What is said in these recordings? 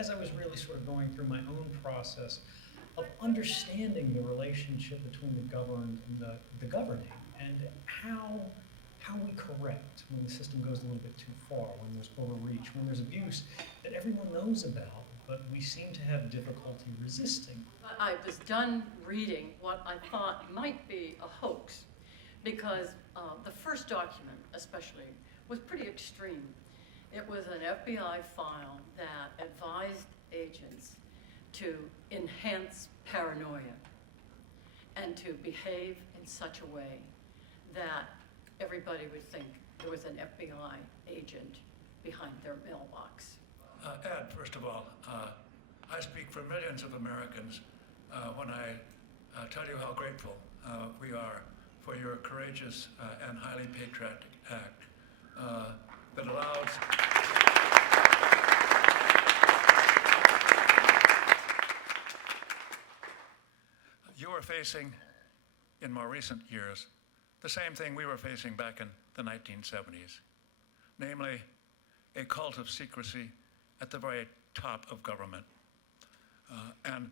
as I was really sort of going through my own process of understanding the relationship between the governed and the governing, and how we correct when the system goes a little bit too far, when there's overreach, when there's abuse that everyone knows about, but we seem to have difficulty resisting. I was done reading what I thought might be a hoax, because the first document, especially, was pretty extreme. It was an FBI file that advised agents to enhance paranoia and to behave in such a way that everybody would think there was an FBI agent behind their mailbox. Ed, first of all, I speak for millions of Americans when I tell you how grateful we are for your courageous and highly patriotic act that allows you are facing in more recent years the same thing we were facing back in the 1970s, namely a cult of secrecy at the very top of government and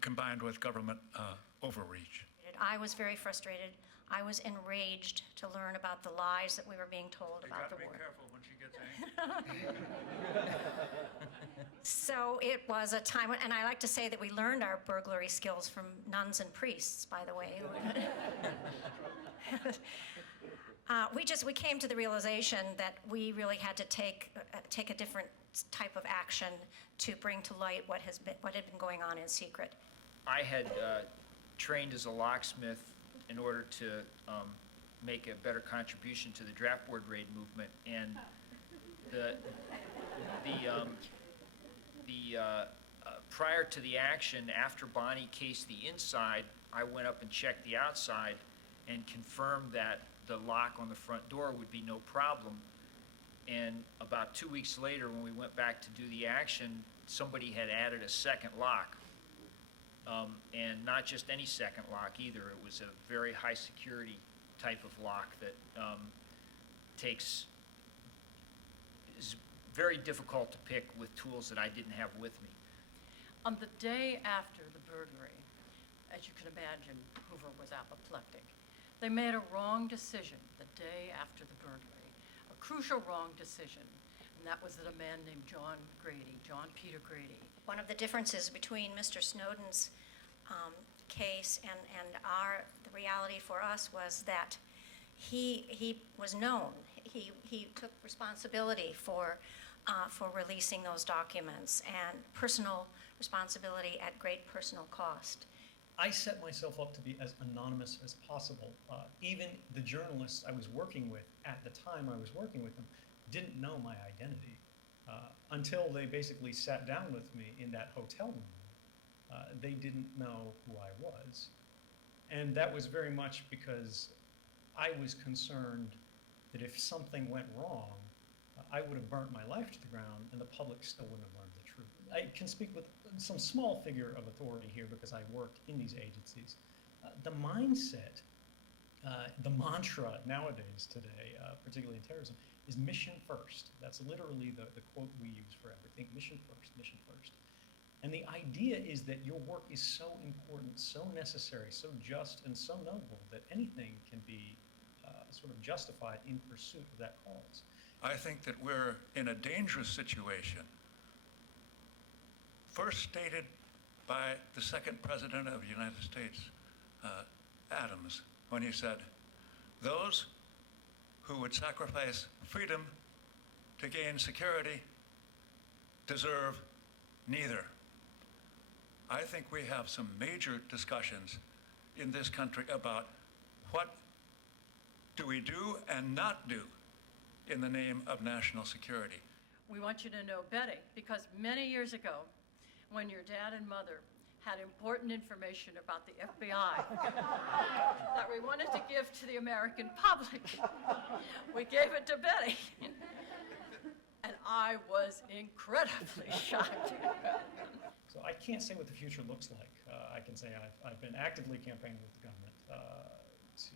combined with government overreach. I was very frustrated. I was enraged to learn about the lies that we were being told about the war. You gotta be careful when she gets angry. So it was a time, and I like to say that we learned our burglary skills from nuns and priests, by the way. We came to the realization that we really had to take a different type of action to bring to light what had been going on in secret. I had trained as a locksmith in order to make a better contribution to the draft board raid movement, and prior to the action, after Bonnie cased the inside, I went up and checked the outside and confirmed that the lock on the front door would be no problem. And about 2 weeks later, when we went back to do the action, somebody had added a second lock. And not just any second lock either. It was a very high security type of lock that is very difficult to pick with tools that I didn't have with me. On the day after the burglary, as you can imagine, Hoover was apoplectic. They made a wrong decision the day after the burglary, a crucial wrong decision, and that was that a man named John Peter Grady. One of the differences between Mr. Snowden's case and the reality for us was that he was known. He took responsibility for releasing those documents, and personal responsibility at great personal cost. I set myself up to be as anonymous as possible. Even the journalists I was working with at the time I was working with them didn't know my identity until they basically sat down with me in that hotel room. They didn't know who I was. And that was very much because I was concerned that if something went wrong, I would have burnt my life to the ground and the public still wouldn't have learned the truth. I can speak with some small figure of authority here because I worked in these agencies. The mindset, the mantra nowadays today, particularly in terrorism, is mission first. That's literally the quote we use for everything, mission first, mission first. And the idea is that your work is so important, so necessary, so just, and so noble that anything can be sort of justified in pursuit of that cause. I think that we're in a dangerous situation, first stated by the second president of the United States, Adams, when he said, "Those who would sacrifice freedom to gain security deserve neither." I think we have some major discussions in this country about what do we do and not do in the name of national security. We want you to know Betty, because many years ago, when your dad and mother had important information about the FBI that we wanted to give to the American public, we gave it to Betty. And I was incredibly shocked. So I can't say what the future looks like. I can say I've been actively campaigning with the government.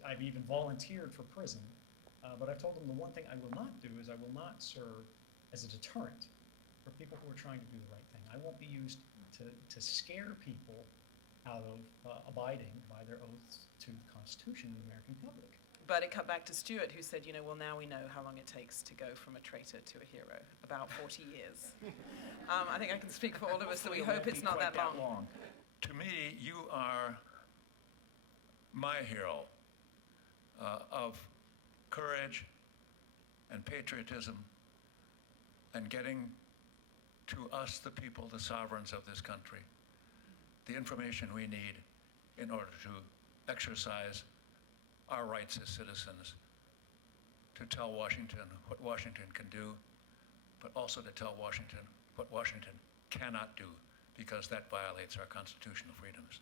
I've even volunteered for prison. But I've told them the one thing I will not do is I will not serve as a deterrent. for people who are trying to do the right thing. I won't be used to scare people out of abiding by their oaths to the Constitution and the American public. But it cut back to Stuart, who said, well, now we know how long it takes to go from a traitor to a hero, about 40 years. I think I can speak for all of us that we hope it's not that long. To me, you are my hero of courage and patriotism and getting to us, the people, the sovereigns of this country, the information we need in order to exercise our rights as citizens, to tell Washington what Washington can do, but also to tell Washington what Washington cannot do, because that violates our constitutional freedoms.